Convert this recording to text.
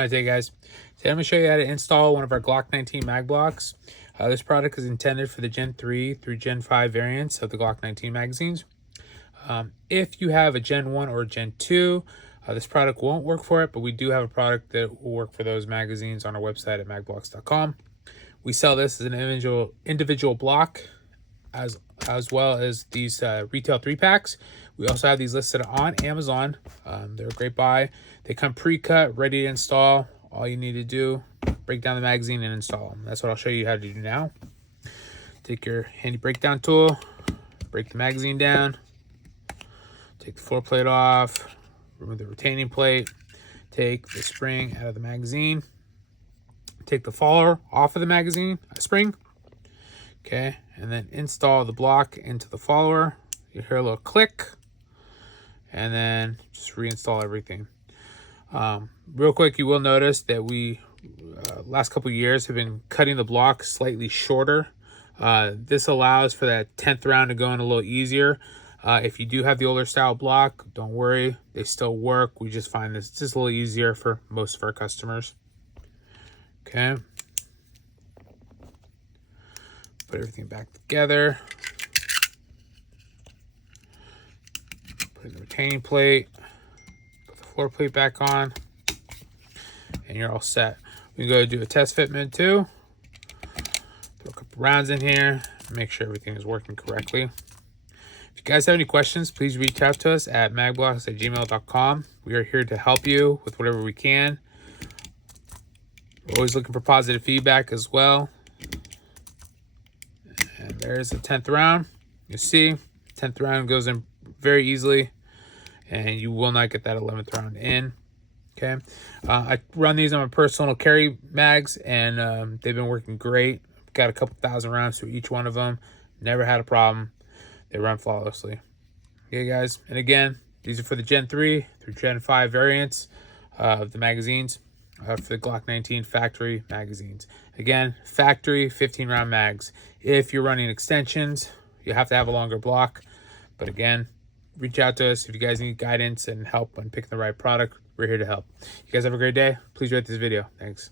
on today, guys? Today I'm going to show you how to install one of our Glock 19 Magblocks. This product is intended for the Gen 3 through Gen 5 variants of the Glock 19 magazines. If you have a Gen 1 or Gen 2, this product won't work for it, but we do have a product that will work for those magazines on our website at magblocks.com. We sell this as an individual block as well as these retail 3-packs. We also have these listed on Amazon. They're a great buy. They come pre-cut, ready to install. All you need to do, break down the magazine and install them. That's what I'll show you how to do now. Take your handy breakdown tool, break the magazine down, take the floor plate off, remove the retaining plate, take the spring out of the magazine, take the follower off of the magazine spring, okay, and then install the block into the follower. You hear a little click, and then just reinstall everything. Real quick, you will notice that we last couple years have been cutting the block slightly shorter. This allows for that 10th round to go in a little easier. If you do have the older style block, don't worry, they still work. We just find this just a little easier for most of our customers. Okay, put everything back together, put in the retaining plate, put the floor plate back on, and you're all set. We can go do a test fitment too. Throw a couple rounds in here, make sure everything is working correctly. If you guys have any questions, please reach out to us at magblocks@gmail.com. We are here to help you with whatever we can. We're always looking for positive feedback as well. And there's the 10th round. You see, 10th round goes in very easily, and you will not get that 11th round in. Okay, I run these on my personal carry mags, and they've been working great. Got a couple thousand rounds through each one of them. Never had a problem. They run flawlessly. Okay, guys, and again, these are for the Gen 3 through Gen 5 variants of the magazines for the Glock 19 factory magazines. Again, factory 15-round mags. If you're running extensions, you have to have a longer block. But again, reach out to us if you guys need guidance and help on picking the right product. We're here to help. You guys have a great day. Please rate this video. Thanks.